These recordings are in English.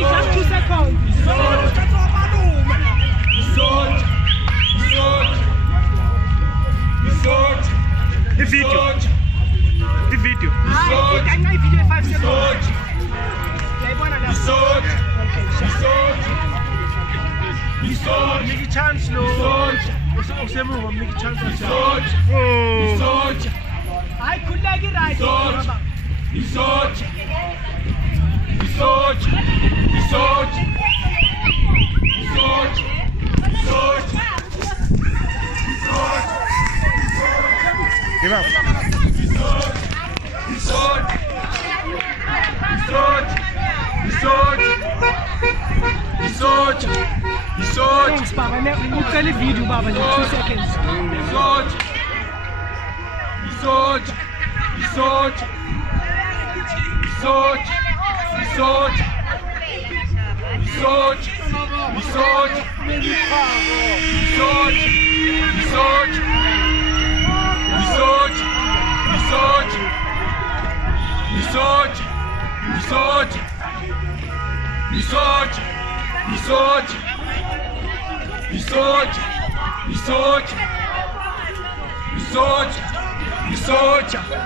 just 2 seconds. The video. The video. I know video 5 seconds. Make a chance, no. Make a chance. I could like it right. Give up. Thanks, Baba. We'll tell the video, Baba, in 2 seconds.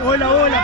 Hola, hola,